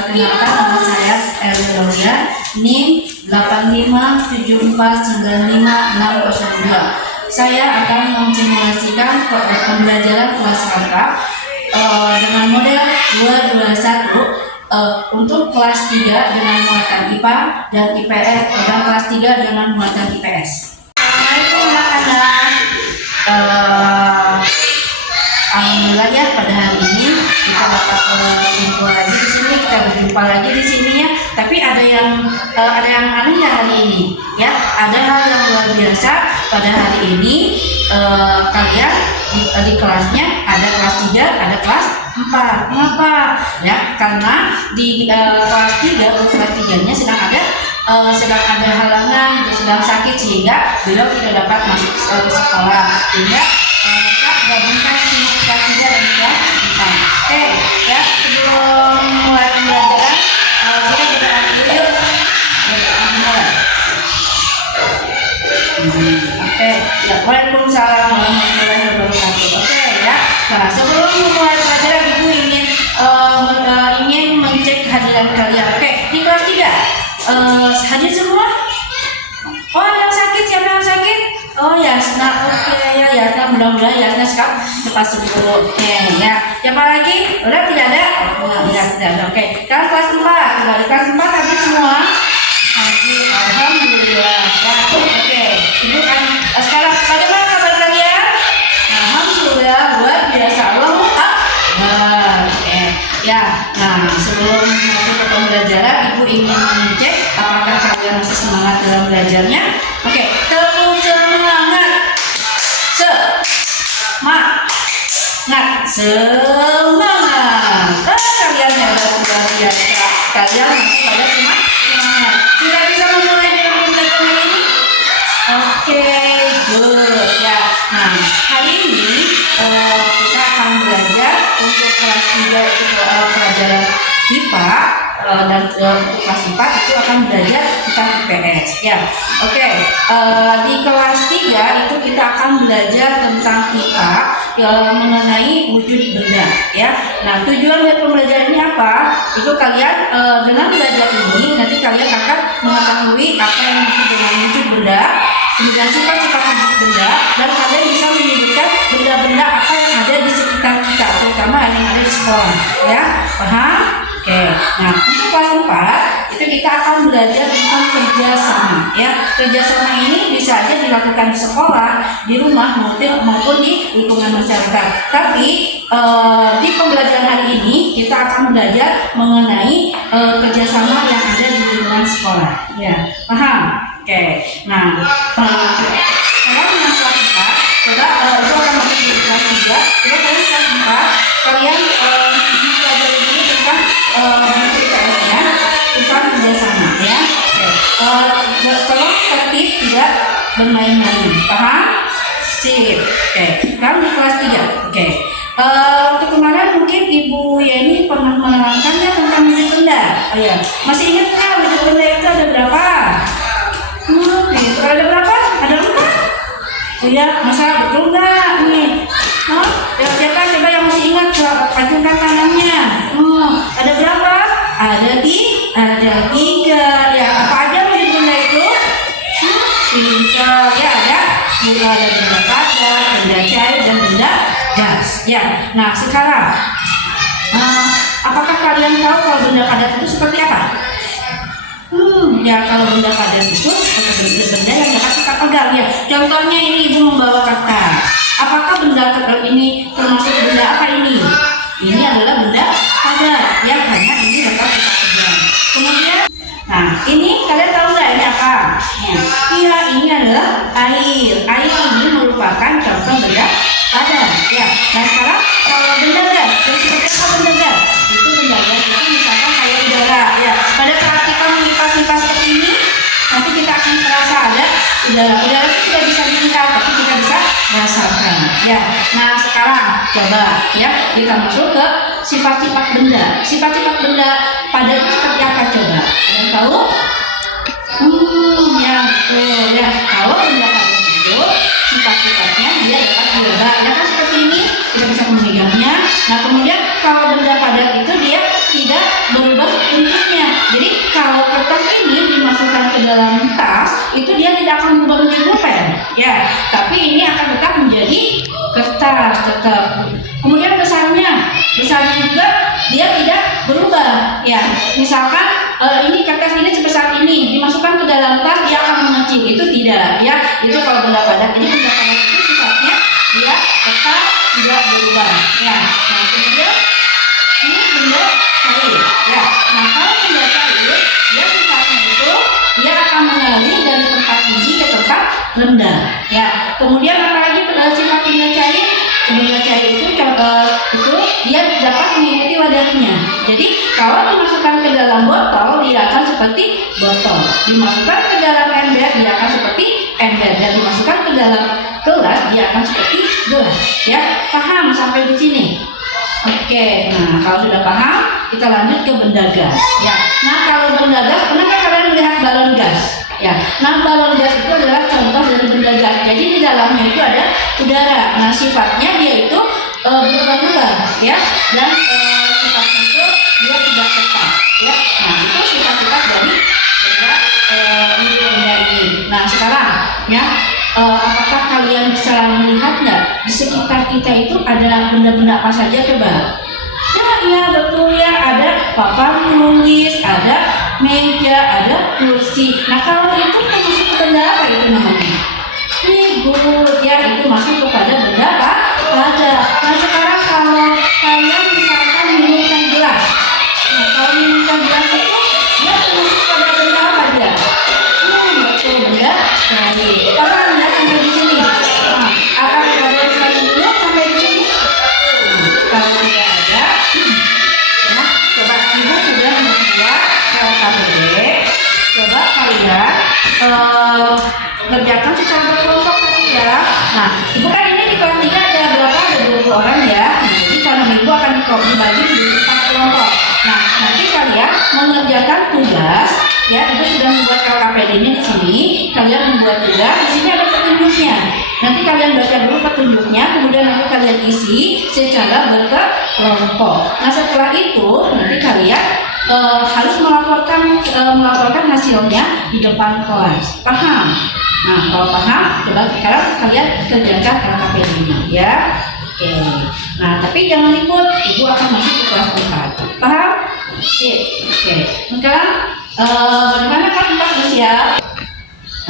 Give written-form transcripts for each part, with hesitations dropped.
Perkenalkan, nama saya Erwin Laudia, NIM 857495602. Saya akan memsimulasikan pembelajaran kelas angka dengan model 221 untuk kelas 3 dengan muatan IPA dan IPS, dan kelas 3 dengan muatan IPS. Assalamualaikum anak-anak. Alhamdulillah ya, pada hari ini kita dapat berjumpa lagi di sini, di sini ya. Tapi ada yang aneh ya hari ini ya. Ada hal yang luar biasa pada hari ini. Kalian di kelasnya ada kelas 3, ada kelas 4. Kenapa? Ya, karena di kelas 3 atau kelas 3-nya sedang ada halangan, sedang sakit sehingga beliau tidak dapat masuk ke sekolah. Sehingga kita gabungkan kelas 3 dan kelas 4. Oke, ya, sebelum mulai pembelajaran kita berdoa dulu yuk. Mulai. Oke, ya, waalaikumsalam warahmatullahi wabarakatuh. Oke, ya. Nah, sebelum mulai pelajaran ibu ingin mengecek kehadiran kalian. Oke, di kelas 3 hadir semua? Oh, yang sakit, siapa yang sakit? Oh, Yasna. Oke, ya Yasna, mudah-mudahan Yasna cepat sembuh. Oke, ya. Siapa lagi? Udah tidak ada? Oh, ya, tidak ada. Oke, sekarang kelas 4. Dari kelas 4 hadir semua? Hadir, alhamdulillah. Ya, oke. Ibu kan sekarang bagaimana kabar kalian? Alhamdulillah, luar biasa. Allahu Akbar. Oke. Ya, nah sebelum masuk ke pembelajaran, ibu ingin mengecek apakah kalian masih semangat dalam belajarnya. Oke, tepuk semangat. Semangat. Kalian hebat, luar biasa. Kalian masih pada semangat. Sudah bisa memulai dalam pembelajaran hari ini? Oke, good. Ya, nah hari ini kita akan belajar untuk kelas 3 itu pelajaran IPA dan untuk kelas 4 itu akan belajar tentang IPS. Ya, oke. Di kelas 3 itu kita akan belajar tentang IPA mengenai wujud benda. Ya, nah tujuan dari pembelajaran ini apa? Itu kalian dengan belajar ini nanti kalian akan mengetahui apa yang disebut dengan wujud benda, kemudian sifat-sifat wujud benda, dan kalian bisa menyebutkan benda-benda apa yang ada di sekitar kita, terutama yang ada di sekolah. Ya, paham? Oke. Nah, untuk kelas 4 itu kita akan belajar tentang kerjasama. Ya, kerjasama ini bisa aja dilakukan di sekolah, di rumah, maupun di lingkungan masyarakat. Tapi di pembelajaran hari ini kita akan belajar mengenai kerjasama yang ada di lingkungan sekolah. Ya, paham? Oke. Nah, sekarang yang kelas 4, coba itu akan masuk di kelas 3. Coba kalian kelas 4, kalian mempelajari dulu tentang IPS-nya, tentang kerjasama, ya. Oke. Tolong tertib, tidak bermain-main. Paham? Sip. Oke. Sekarang di kelas 3. Oke. Untuk kemarin mungkin Ibu Yeni pernah menerangkannya tentang wujud benda. Oh ya, masih ingat nggak wujud benda itu ada berapa? Gitu. Ada berapa? Ada 4? Oh ya, masa betul nggak? Nih. Siapa coba yang masih ingat? Acungkan tangannya. Ada berapa? Ada 3. Ya, apa aja wujud benda itu? Pintar. Ya, ada benda padat, benda cair, dan benda gas. Ya. Nah, sekarang apakah kalian tahu kalau benda padat itu seperti apa? Ya, kalau benda padat itu seperti benda yang dapat kita pegang. Ya, contohnya ini Ibu membawa kertas. Apakah benda kertas ini termasuk benda apa ini? Ini adalah benda padat, ya, karena ini dapat kita pegang. Kemudian, nah ini kalian tahu nggak ini apa? Iya, ini adalah air. Air ini merupakan contoh benda padat. Ya, nah sekarang kalau benda gas, seperti apa benda gas? Itu benda gas itu misalkan kayak udara. Ya, pada saat kita mengipas-ipas seperti ini, nanti kita akan merasa ada udara. Udara itu tidak bisa dilihat, tapi kita bisa rasakan. Ya, nah sekarang coba ya kita masuk ke sifat-sifat benda. Sifat-sifat benda padat itu seperti apa coba? Ada yang tahu? Ya betul ya. Kalau benda padat itu sifat-sifatnya dia dapat diubah. Ya kan seperti ini kita bisa memegangnya. Nah kemudian kalau benda padat itu dia tidak berubah Besarnya juga dia tidak berubah. Ya, misalkan ini kertas ini sebesar ini dimasukkan ke dalam tas dia akan mengecil, itu tidak. Ya, itu kalau benda padat. Ini benda padat itu sifatnya dia tetap tidak berubah. Ya, nah kemudian ini benda cair. Ya, nah kalau benda cair dia sifatnya itu dia akan mengalir dari tempat tinggi ke tempat rendah. Ya, kemudian apalagi sifat benda cair? Benda cair itu dia dapat mengikuti wadahnya. Jadi kalau dimasukkan ke dalam botol dia akan seperti botol, dimasukkan ke dalam ember dia akan seperti ember, dan dimasukkan ke dalam gelas dia akan seperti gelas. Ya, paham sampai di sini? Oke, nah kalau sudah paham kita lanjut ke benda gas. Ya, nah kalau benda gas, pernahkah kalian melihat balon gas? Ya, nah balon gas itu adalah contoh dari benda gas. Jadi di dalamnya itu ada udara. Nah sifatnya dia itu berubah-ubah, ya, dan sifatnya itu dia tidak tetap. Ya, nah itu sifat-sifat dari benda ini. Nah sekarang, ya, apakah kalian bisa melihat nggak di sekitar kita itu ada benda-benda apa saja coba? Ya, iya betul ya, ada papan tulis, ada meja, ada kursi. Nah kalau itu masuk ke benda apa itu namanya? Good, ya itu masuk kepada benda apa? Ada. Nah sekarang kalau kalian misalkan minum teh gelas, nah kalau minum teh gelas itu dia masuk kepada benda apa dia? Betul, benda cair. Paham ya sampai di sini? Nah, akan ada yang dulu sampai di sini? Kalau tidak ada, nah coba ibu sudah membuat LKPD. Coba kalian kerjakan secara berkelompok tadi ya. Nah, ibu kan ini di kelas 3 ada berapa? Ada 20 orang ya. Nah, jadi karena ibu akan dibagi menjadi 4 kelompok. Nah, nanti kalian mengerjakan tugas ya. Ibu sudah membuat LKPD-nya di sini. Kalian membuat tugas. Di sini ada petunjuknya. Nanti kalian baca dulu petunjuknya, kemudian nanti kalian isi secara berkelompok. Nah, setelah itu nanti kalian harus melaporkan hasilnya di depan kelas. Paham? Nah, kalau paham, coba sekarang kalian kerjakan LKPD-nya ya. Oke. Nah, tapi jangan ikut, ibu akan masuk ke kelas 4. Paham? Oke. Sekarang bagaimana kelas 4 sudah siap?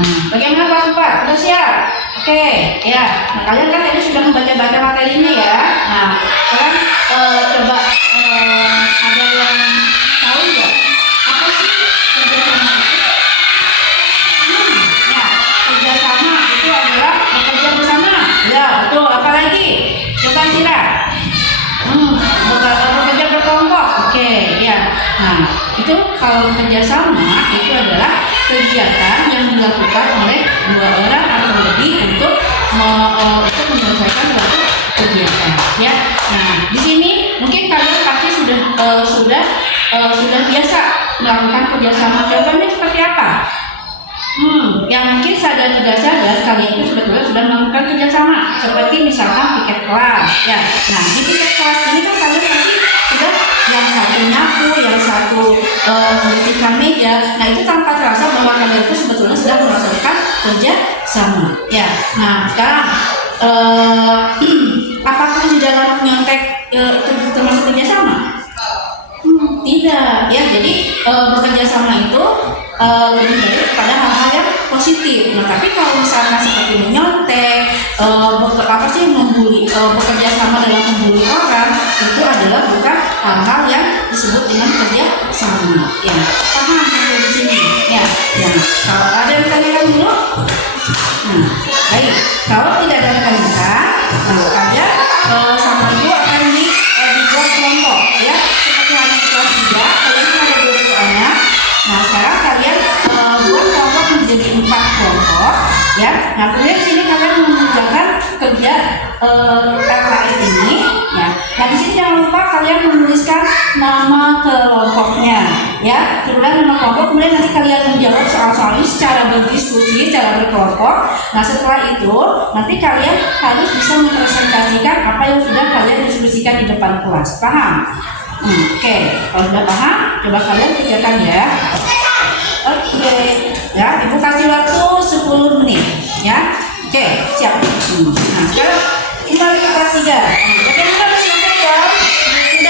Nah, bagaimana kelas 4? Sudah siap? Oke, ya. Nah, kalian kan tadi sudah membaca-baca materinya ya. Nah, sekarang coba ada yang tahu nggak apa sih kerjasama itu? Ya, kerjasama itu adalah bekerja bersama. Ya, betul. Apa lagi? Coba Sira. Bekerja berkelompok. Oke, ya. Nah, itu kalau kerjasama itu adalah kegiatan yang dilakukan oleh 2 orang atau lebih untuk menyelesaikan suatu kegiatan. Ya. Nah, di sini mungkin kalian pasti sudah biasa melakukan kerjasama. Jawabannya seperti apa? Yang mungkin sadar tidak sadar kalian itu sebetulnya sudah melakukan kerjasama, seperti misalkan piket kelas. Ya, nah di piket kelas ini kan kalian pasti sudah yang satu nyapu, yang satu membersihkan meja. Nah itu tanpa terasa bahwa kalian itu sebetulnya sudah melakukan kerjasama. Ya, nah sekarang apakah di dalam nyontek itu termasuk kerjasama? Tidak, ya. Jadi bekerja sama itu lebih baik kepada hal-hal yang positif. Nah, tapi kalau misalnya seperti menyontek, bekerja sama dalam membuli orang, itu adalah bukan hal-hal yang disebut dengan kerja sama. Ya, paham sampai di sini? Ya. Kalau ada yang tanyakan dulu, nah, baik. Kalau tidak ada yang tanyakan, nah, kalian sama ibu akan dibuat kelompok, ya. Seperti halnya di kelas 3, kalian ada 20 anak. Nah, sekarang kalian buat kelompok menjadi 4 kelompok, ya. Nah, kemudian di sini kalian mengerjakan kerja LKS ini, ya. Nah, di sini jangan lupa kalian menuliskan nama kelompoknya, ya. Kemudian nama kelompok, kemudian nanti kalian menjawab soal-soal ini secara berdiskusi, secara berkelompok. Nah, setelah itu nanti kalian harus bisa mempresentasikan apa yang sudah kalian diskusikan di depan kelas. Paham? Oke, kalau sudah paham, coba kalian kerjakan ya. Oke, ya, ibu kasih waktu 10 menit, ya. Oke, siap. Nah, sekarang kita ke kelas 3. Bagaimana selesai ya? Sudah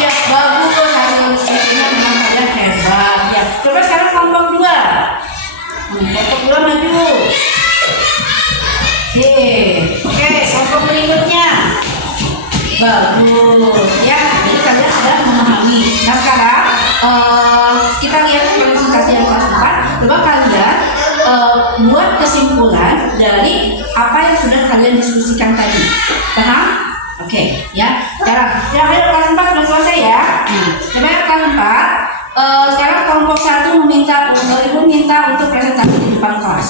ya, bagus. Hasil diskusinya memang kalian hebat. Ya, coba sekarang kelompok 2. Kelompok 2 maju. Oke, kelompok berikutnya. Bagus. Ya, jadi kalian sudah memahami. Nah, sekarang kita lihat presentasi yang kelas 4. Coba kalian buat kesimpulan dari apa yang sudah kalian diskusikan tadi. Paham? Oke, ya. Sekarang, ya, ayo kelas 4 sudah selesai ya. Coba kelas 4. Sekarang kelompok 1 meminta, Ibu minta untuk presentasi di depan kelas.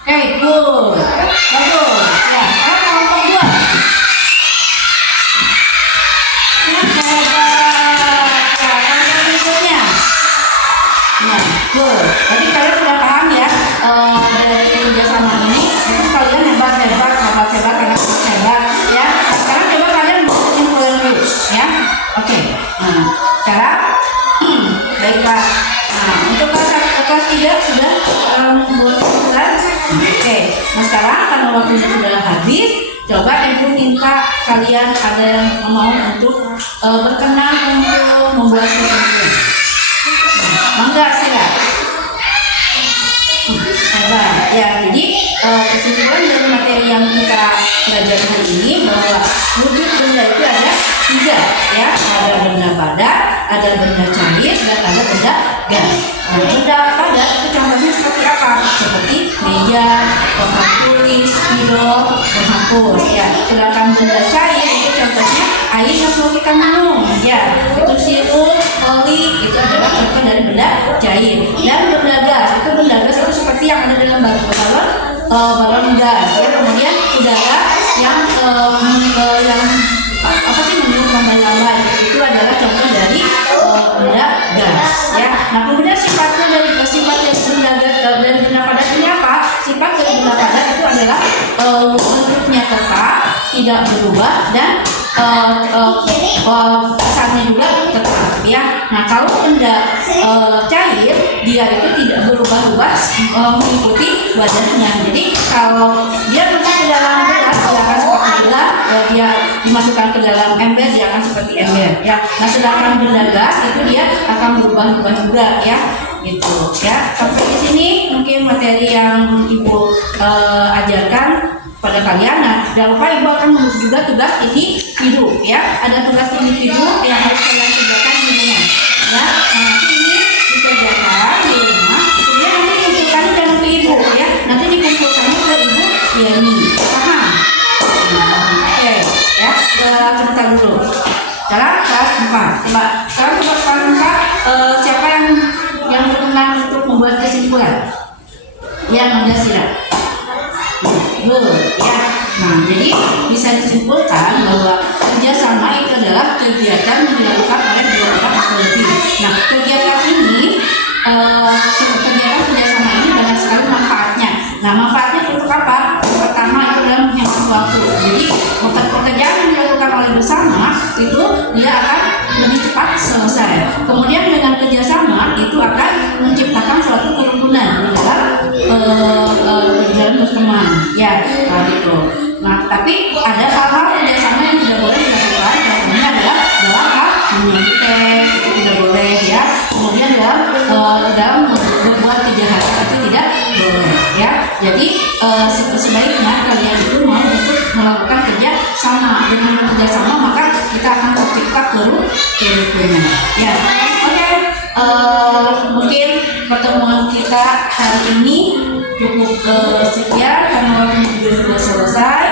Oke, good. Bagus. Ya, sekarang kelompok 2. Good. Jadi kalian sudah paham ya dari kerjasama ini. Itu kalian hebat karena hebat ya. Sekarang coba kalian buat kesimpulan dulu ya. Oke. Nah, sekarang baiklah. Nah, untuk kelas 3 sudah membuat kesimpulan. Oke. Nah, sekarang karena waktunya sudah habis, coba Ibu minta kalian ada yang mau untuk berkenan untuk membuat kesimpulan. Mangga silakan. Hebat. Ya, jadi kesimpulan dari materi yang kita pelajari hari ini bahwa wujud benda itu ada 3 ya. Ada benda padat, ada benda cair, dan ada benda gas. Nah, benda padat itu contohnya seperti apa? Seperti meja, kotak tulis, spidol, penghapus ya. Sedangkan benda cair itu contohnya air yang mau kita minum ya. Itu sirup, oli, itu adalah contoh dari benda cair. Dan benda gas itu seperti yang ada dalam balon gas ya. Kemudian udara yang meniup lambai-lambai itu adalah contoh dari benda gas ya. Nah, kemudian sifat dari benda gas dari benda padat ini apa? Sifat dari benda padat itu adalah bentuknya tetap, tidak berubah, dan besarnya juga tetap ya. Nah, kalau benda cair dia itu tidak berubah-ubah mengikuti badannya. Jadi kalau dia masuk ke dalam gelas dia akan seperti gelas, dia dimasukkan ke dalam ember dia akan seperti ember ya. Nah, sedangkan benda gas itu dia akan berubah-ubah juga ya, gitu ya. Sampai di sini mungkin materi yang Ibu ajarkan pada kalian. Nah, jangan lupa Ibu akan menulis juga tugas individu ya. Ada tugas individu yang harus kalian kerjakan di rumah ya. Nah, nanti ini dikerjakan di rumah, kemudian nanti dikumpulkan dengan ke Ibu ya. Nanti dikumpulkannya ke Ibu Yeni. Paham? Oke ya. Sebentar dulu. Sekarang kelas 4. Coba sekarang kelas 4 siapa yang berkenan untuk membuat kesimpulan? Ya, Mangga silakan. Good ya. Nah, jadi bisa disimpulkan bahwa kerjasama itu adalah kegiatan yang dilakukan oleh 2 orang atau lebih. Nah, kegiatan kerjasama ini banyak sekali manfaatnya. Nah, manfaatnya untuk apa? Yang pertama itu adalah menghemat waktu. Jadi pekerjaan yang dilakukan oleh bersama itu dia akan lebih cepat selesai. Kemudian dengan kerjasama itu akan menciptakan suatu kerukunan di dalam berteman ya, gitu. Nah, tapi ada hal-hal kerjasama yang tidak boleh dilakukan. Contohnya adalah dalam hal menyontek itu tidak boleh ya. Kemudian dalam berbuat kejahatan itu tidak boleh ya. Jadi sebaiknya kalian itu mau untuk melakukan kerja sama. Dengan bekerja sama maka kita akan tercipta kerukunan ya. Oke. Mungkin pertemuan kita hari ini cukup sekian karena waktunya juga sudah selesai.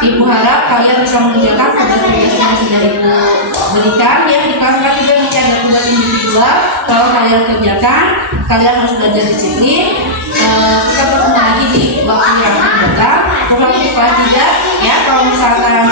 Ibu harap kalian bisa mengerjakan tugas-tugas yang sudah Ibu berikan ya. Di kelas juga nanti ada tugas individual. Kalau kalian kerjakan, kalian harus belajar disiplin. Kita bertemu lagi di waktu yang akan datang. Untuk kelas 3 ya, kalau misalkan